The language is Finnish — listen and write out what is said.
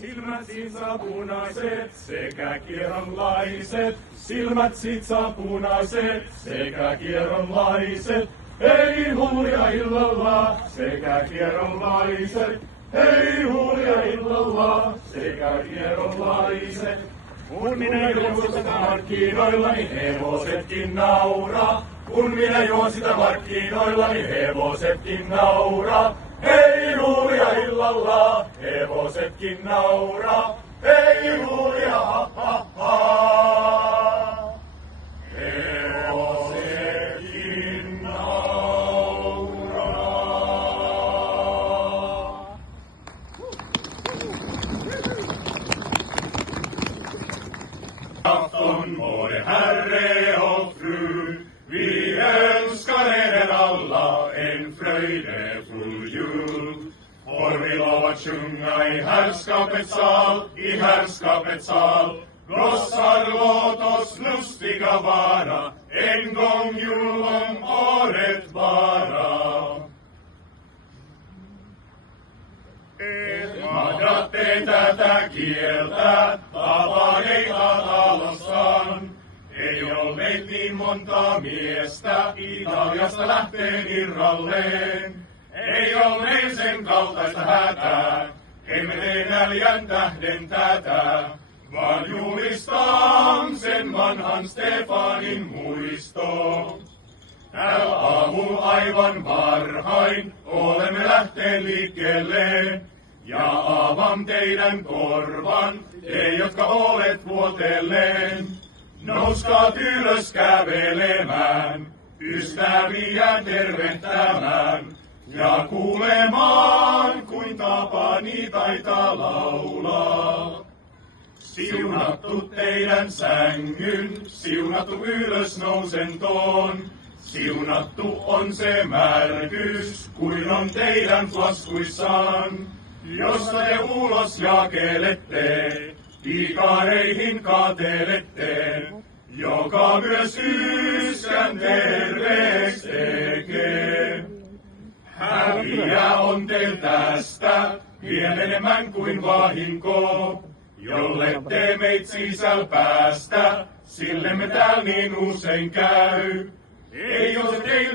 Silmät sitsa punaiset sekä kieronlaiset, silmät sitsa punaiset sekä kieronlaiset. Hei huulia illalla sekä kieronlaiset, hei huulia illalla sekä kieronlaiset. Kun minä juon sitä markkinoilla, niin hevosetkin nauraa. Kun minä juon sitä markkinoilla, niin hevosetkin nauraa. Hei huulia illalla, hevosetkin nauraa. Hei huulia ha ha ha. Hevosetkin nauraa. Afton må det herre och fru, vi önskar eder alla en fröjdefull jul. Får vi lov att sjunga i herrskapets sal, gossar låt oss lustiga vara, en gång jul om året bara. Mahdatte tätä kieltä, tapageita talossaan. Ei olleet niin monta miestä, Italiasta lähteen irralleen. Ei olleet sen kaltaista hätää, emme tee näljän tähden tätä, vaan julistaan sen vanhan Stefanin muistoon. Tällä aamulla aivan varhain olemme lähteen liikkeelle, ja avaan teidän korvan, te jotka olet vuotelleen. Nouskaa ylös kävelemään, ystäviä tervehtämään, ja kuulemaan, kuin Tapani taitaa laulaa. Siunattu teidän sängyn, siunattu ylös nousentoon. Siunattu on se märkys, kuin on teidän laskuissaan, josta te ulos jakelette, ikareihin katelette, joka myös yskän terveeks tekee. Häviä on teil tästä vielä enemmän kuin vahinko, jollette meit sisäl päästä, sille me tääl niin usein käy. Ei ole teil